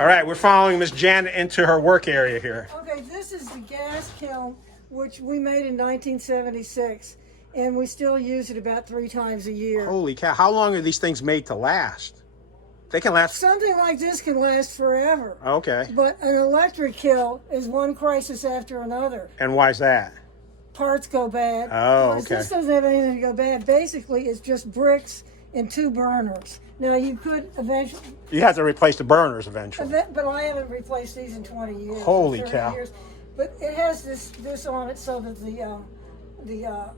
All right, we're following Miss Janet into her work area here. Okay, this is the gas kiln, which we made in 1976, and we still use it about 3 times a year. Holy cow! How long are these things made to last? They can last. Something like this can last forever. Okay. But an electric kiln is one crisis after another. And why's that? Parts go bad. Oh, okay. This doesn't have anything to go bad. Basically, it's just bricks and 2 burners. Now, you could eventually... You have to replace the burners eventually. But I haven't replaced these in 20 years. Holy 30 cow. Years. But it has this on it so that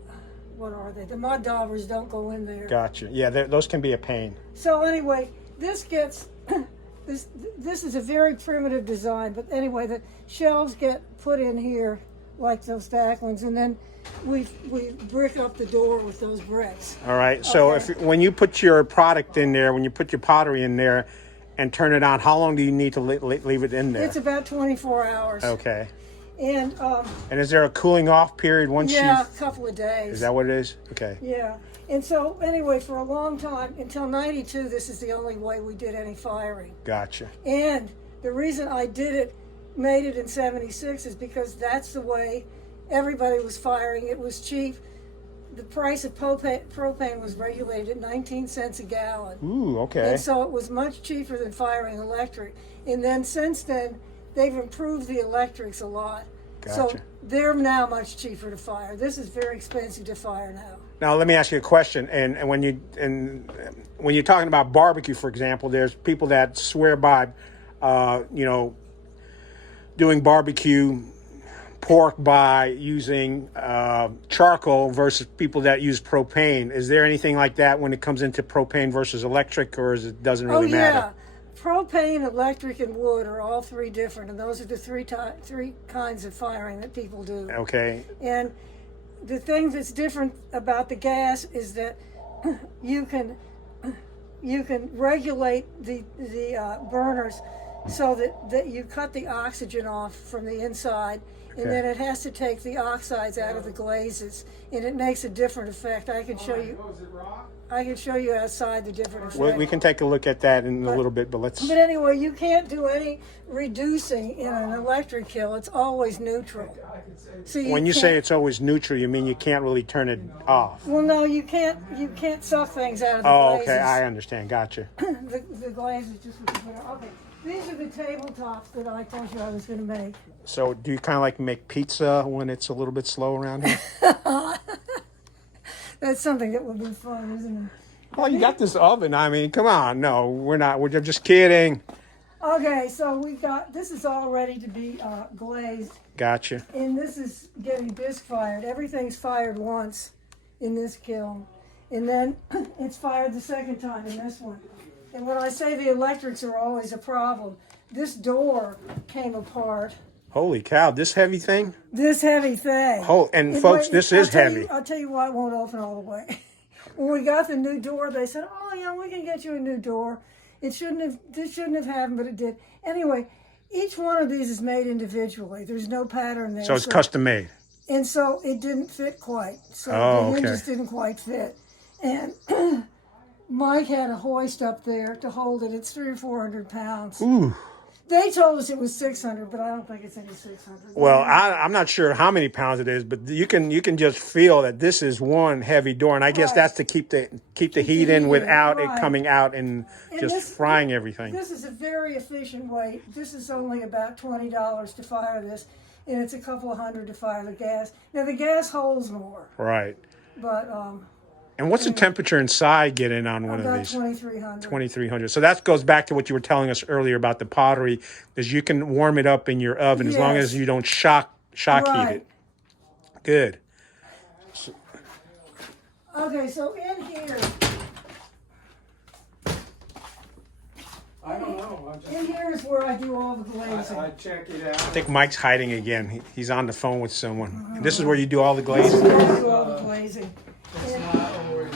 what are they? The mud daubers don't go in there. Gotcha. Yeah, those can be a pain. So anyway, this gets... This is a very primitive design, but anyway, the shelves get put in here like those stacklings, and then we brick up the door with those bricks. All right. So Okay. when you put your product in there, when you put your pottery in there and turn it on, how long do you need to leave it in there? It's about 24 hours. Okay. And is there a cooling off period once yeah, a couple of days. Is that what it is? Okay. Yeah. And so anyway, for a long time, until 92, this is the only way we did any firing. Gotcha. And the reason I made it in 76 is because that's the way everybody was firing. It was cheap. The price of propane was regulated at 19 cents a gallon. Ooh, okay. And so it was much cheaper than firing electric. And then since then, they've improved the electrics a lot. Gotcha. So they're now much cheaper to fire. This is very expensive to fire now. Now let me ask you a question. And when you're talking about barbecue, for example, there's people that swear by, doing barbecue pork by using charcoal versus people that use propane. Is there anything like that when it comes into propane versus electric, or doesn't really matter? Propane, electric, and wood are all 3 different, and those are the three kinds of firing that people do. Okay. And the thing that's different about the gas is that you can regulate the burners so that you cut the oxygen off from the inside, and then it has to take the oxides out of the glazes, and it makes a different effect. I can show you. I can show you outside the different effects. We can take a look at that in a little bit, but let's... But anyway, you can't do any reducing in an electric kiln. It's always neutral. So when you say it's always neutral, you mean you can't really turn it off? Well, no, you can't suck things out of the glazes. Okay, I understand. Gotcha. the glaze is just what you put on. Okay, these are the tabletops that I told you I was going to make. So do you kind of like make pizza when it's a little bit slow around here? That's something that would be fun, isn't it? Well, you got this oven. I mean, come on. No, we're not. We're just kidding. Okay, so this is all ready to be glazed. Gotcha. And this is getting disc fired. Everything's fired once in this kiln. And then it's fired the second time in this one. And when I say the electrics are always a problem, this door came apart. Holy cow, this heavy thing? This heavy thing. Oh, and folks, this is heavy. I'll tell you why it won't open all the way. When we got the new door, they said, "Oh yeah, we can get you a new door." This shouldn't have happened, but it did. Anyway, each one of these is made individually. There's no pattern there. So it's custom made. And so it didn't fit quite. So the hinges didn't quite fit. And Mike had a hoist up there to hold it. It's 300 or 400 pounds. Ooh. They told us it was 600, but I don't think it's any 600. Well, I'm not sure how many pounds it is, but you can just feel that this is one heavy door, and I guess that's to keep the heat in without it coming out and just frying everything. This is a very efficient way. This is only about $20 to fire this, and it's a couple of $100 to fire the gas. Now the gas holds more. Right. But and what's the temperature inside getting on one of these? 2,300. 2,300. So that goes back to what you were telling us earlier about the pottery, is you can warm it up in your oven as long as you don't shock heat it. Good. Okay, so in here. I don't know. In here is where I do all the glazing. I check it out. I think Mike's hiding again. He's on the phone with someone. And this is where you do all the glazing? I do all the glazing. It's not always.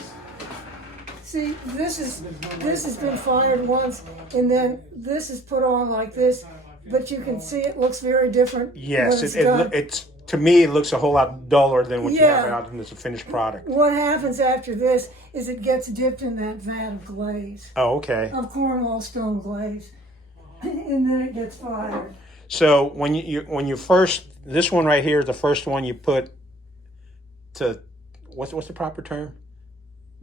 See, this has been fired once, and then this is put on like this, but you can see it looks very different. Yes, when it's to me it looks a whole lot duller than what you have out in this finished product. What happens after this is it gets dipped in that vat of glaze. Oh, okay. Of Cornwall stone glaze. and then it gets fired. So when you first, this one right here is the first one you put to, what's the proper term?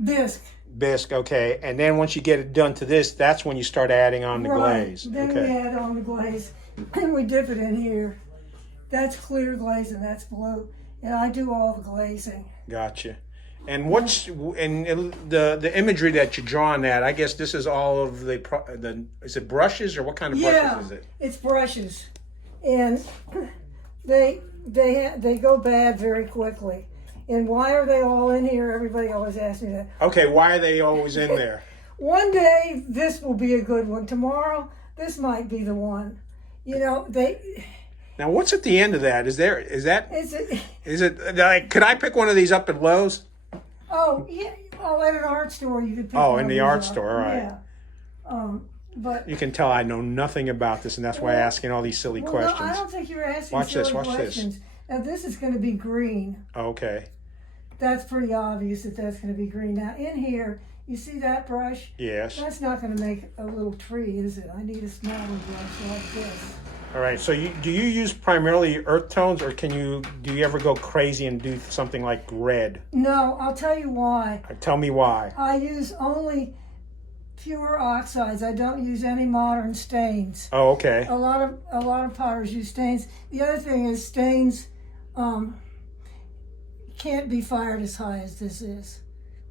Bisque. Bisque, okay. And then once you get it done to this, that's when you start adding on the Right. glaze. Then we Okay. add on the glaze, and we dip it in here. That's clear glaze and that's blue, and I do all the glazing. Gotcha. And what's and the imagery that you draw on that? I guess this is all of the is it brushes or what kind of brushes is it? It's brushes, and they go bad very quickly. And why are they all in here? Everybody always asks me that. Okay, why are they always in there? One day this will be a good one. Tomorrow this might be the one. You know, Now, what's at the end of that? Is it's it like? Could I pick one of these up at Lowe's? oh yeah, at an art store you could pick Oh, one in of the these art up. store, all right. Yeah. But You can tell I know nothing about this, and that's why I'm asking all these silly well, questions. no, I don't think you're asking Watch this, silly watch this. questions. Now this is going to be green. Okay. That's pretty obvious that that's going to be green. Now in here, you see that brush? Yes. That's not going to make a little tree, is it? I need a smaller brush like this. All right. So do you use primarily earth tones, or do you ever go crazy and do something like red? No, I'll tell you why. Tell me why. I use only pure oxides. I don't use any modern stains. Oh, okay. A lot of potters use stains. The other thing is stains can't be fired as high as this is.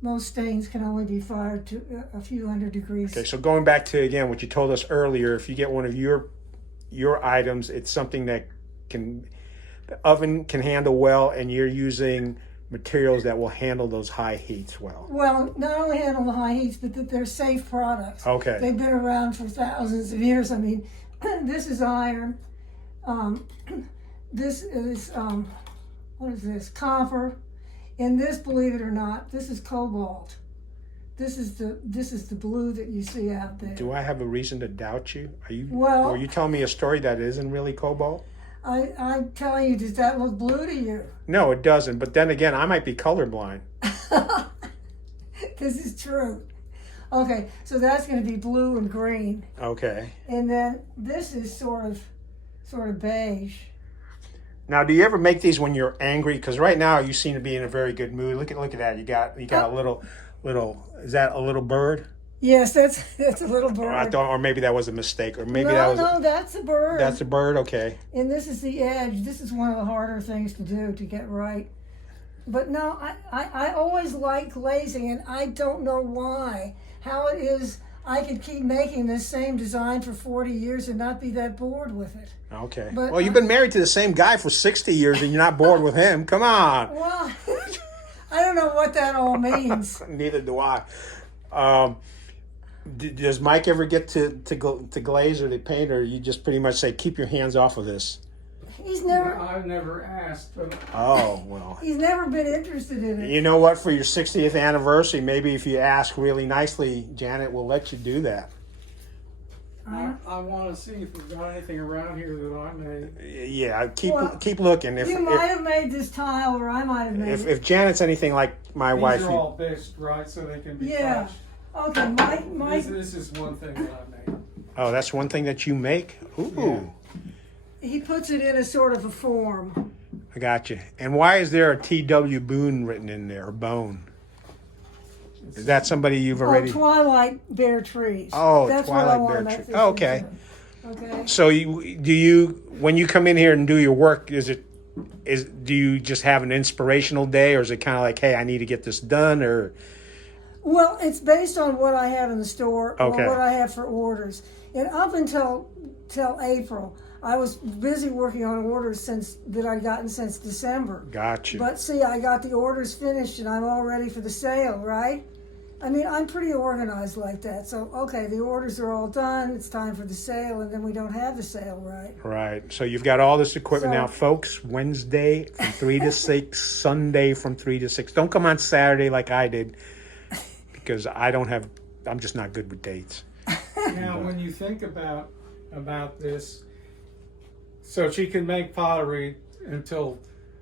Most stains can only be fired to a few hundred degrees. Okay. So going back to again what you told us earlier, if you get one of your items, it's something that the oven can handle well, and you're using materials that will handle those high heats well. Well, not only handle the high heats, but that they're safe products. Okay. They've been around for thousands of years. I mean, this is iron. This is, what is this? Copper. And this, believe it or not, this is cobalt. This is the blue that you see out there. Do I have a reason to doubt you? Well- are you telling me a story that isn't really cobalt? I'm telling you, does that look blue to you? No, it doesn't. But then again, I might be colorblind. This is true. Okay, so that's going to be blue and green. Okay. And then this is sort of beige. Now, do you ever make these when you're angry? Because right now you seem to be in a very good mood. Look at that. You got a little. Is that a little bird? Yes, that's a little bird. Or maybe that was a mistake. Or maybe that was. No, that's a bird. That's a bird. Okay. And this is the edge. This is one of the harder things to do to get right. But no, I always like glazing, and I don't know why. How it is I could keep making this same design for 40 years and not be that bored with it. Okay. But, well, you've been married to the same guy for 60 years, and you're not bored with him. Come on. Well, I don't know what that all means. Neither do I. Does Mike ever get to glaze or to paint, or you just pretty much say, keep your hands off of this? I've never asked, but Oh, well. He's never been interested in it. You know what? For your 60th anniversary, maybe if you ask really nicely, Janet will let you do that. I want to see if we've got anything around here that I made. Yeah, keep Well, looking. You might have made this tile, or I might have made it. If Janet's anything like my These wife, are all bisque, right? So they can be Yeah. touched. Okay, Mike, This is one thing that I made. oh, that's one thing that you make. Ooh, he puts it in a sort of a form. I got you. And why is there a T.W. Boone written in there, or Bone? Is that somebody you've already? Oh, twilight bare trees. Oh, That's twilight what I want bare to make tree. this Okay. into. Okay. So when you come in here and do your work, do you just have an inspirational day, or is it kind of like, hey, I need to get this done, or? Well, it's based on what I have in the store Okay. or what I have for orders. And up until April, I was busy working on orders that I'd gotten since December. Gotcha. But see, I got the orders finished and I'm all ready for the sale, right? I mean, I'm pretty organized like that. So, okay, the orders are all done. It's time for the sale, and then we don't have the sale, right? Right. So you've got all this equipment So- now, folks. Wednesday from 3 to 6, Sunday from 3 to 6. Don't come on Saturday like I did, because I'm just not good with dates. Now, when you think about this, so she can make pottery until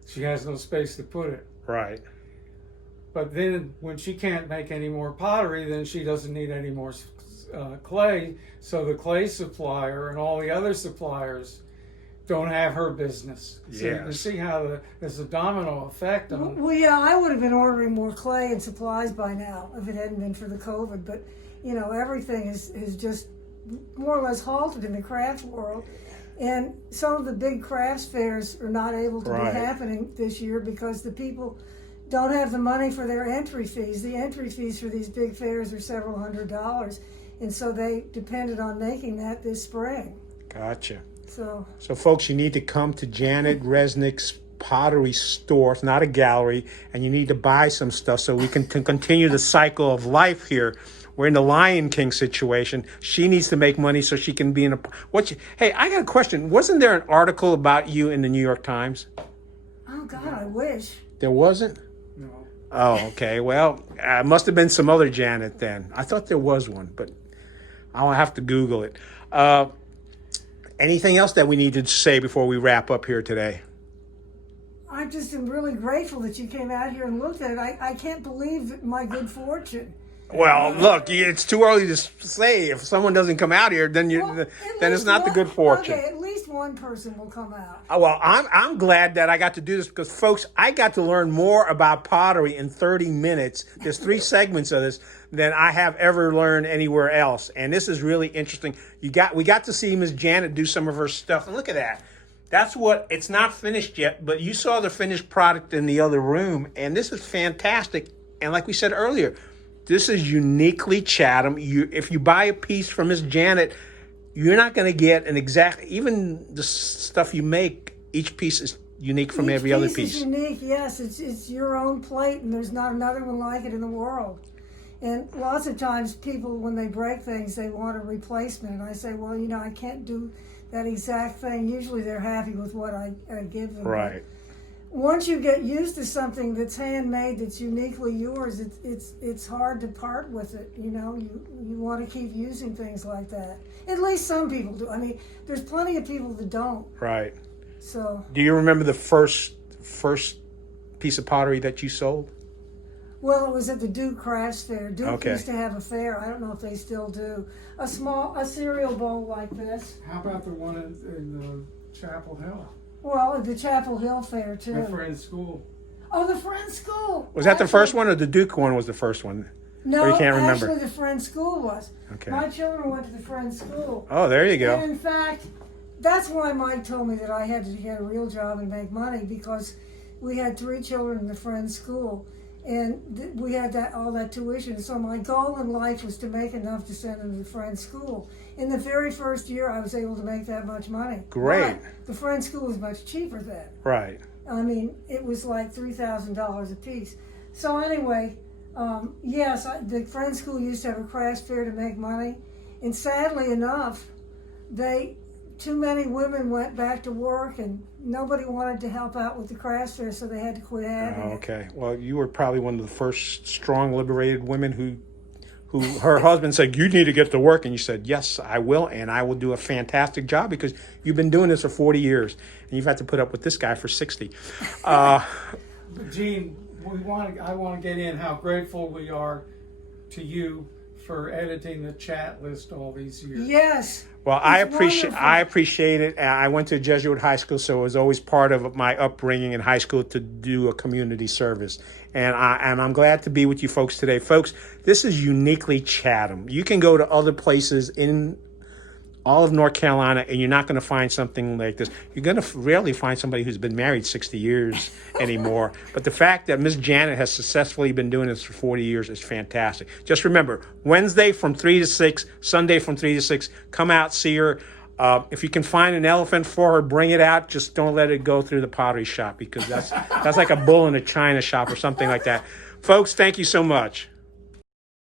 she has no space to put it. Right. But then when she can't make any more pottery, then she doesn't need any more clay, so the clay supplier and all the other suppliers don't have her business. So you can Yes. see how there's a domino effect on. Well, yeah, I would have been ordering more clay and supplies by now if it hadn't been for the COVID. But you know, everything is just more or less halted in the craft world, and some of the big crafts fairs are not able to Right. be happening this year because the people don't have the money for their entry fees. The entry fees for these big fairs are several $100s, and so they depended on making that this spring. Gotcha. So folks, you need to come to Janet Resnik's pottery store. It's not a gallery, and you need to buy some stuff so we can continue the cycle of life here. We're in the Lion King situation. She needs to make money so she can be in a. Hey, I got a question. Wasn't there an article about you in the New York Times? oh God, I wish. There wasn't? No. Oh, okay. Well, must have been some other Janet then. I thought there was one, but I'll have to Google it. Anything else that we need to say before we wrap up here today? I just am really grateful that you came out here and looked at it. I can't believe my good fortune. Well, look, it's too early to say. If someone doesn't come out here, then Well, at then it's least not the one- good fortune. Okay, at least one person will come out. Well, I'm glad that I got to do this because, folks, I got to learn more about pottery in 30 minutes. There's 3 segments of this than I have ever learned anywhere else, and this is really interesting. We got to see Miss Janet do some of her stuff, and look at that. That's what, it's not finished yet, but you saw the finished product in the other room, and this is fantastic. And like we said earlier, this is uniquely Chatham. If you buy a piece from Miss Janet, you're not going to get an exact, even the stuff you make, each piece is unique from every other Each piece. is unique, yes. It's your own plate, and there's not another one like it in the world. And lots of times people, when they break things, they want a replacement. And I say, well, you know, I can't do that exact thing. Usually they're happy with what I give them. Right. Once you get used to something that's handmade, that's uniquely yours, it's hard to part with it. You know, you want to keep using things like that. At least some people do. I mean, there's plenty of people that don't. Right. So, Do you remember the first piece of pottery that you sold? well, it was at the Duke Crafts Fair. Duke Okay. used to have a fair. I don't know if they still do. A cereal bowl like this. How about the one in Chapel Hill? Well, at the Chapel Hill Fair too. My friend's school. Oh, the Friends School. Was that the Actually- first one or the Duke one was the first one? No, Or you can't remember? actually, the Friends School was. Okay. My children went to the Friends School. Oh, there you And go. in fact, that's why Mike told me that I had to get a real job and make money, because we had 3 children in the Friends School, and we had all that tuition. So my goal in life was to make enough to send them to the Friends School. In the very first year, I was able to make that much money. Great. But the Friends School was much cheaper then. Right. I mean, it was like $3,000 a piece. So anyway, yes, the Friends School used to have a crafts fair to make money, and sadly enough, too many women went back to work, and nobody wanted to help out with the crafts fair, so they had to quit having it. Okay. Well, you were probably one of the first strong, liberated women who her husband said, you need to get to work. And you said, yes, I will. And I will do a fantastic job because you've been doing this for 40 years and you've had to put up with this guy for 60. But Gene, I want to get in how grateful we are to you for editing the chat list all these years. Yes. Well, I It's wonderful. appreciate it. I went to a Jesuit high school, so it was always part of my upbringing in high school to do a community service. And I'm glad to be with you folks today. Folks, this is uniquely Chatham. You can go to other places in all of North Carolina, and you're not going to find something like this. You're going to rarely find somebody who's been married 60 years anymore. But the fact that Miss Janet has successfully been doing this for 40 years is fantastic. Just remember, Wednesday from 3 to 6, Sunday from 3 to 6, come out, see her. If you can find an elephant for her, bring it out. Just don't let it go through the pottery shop, because that's like a bull in a china shop or something like that. Folks, thank you so much.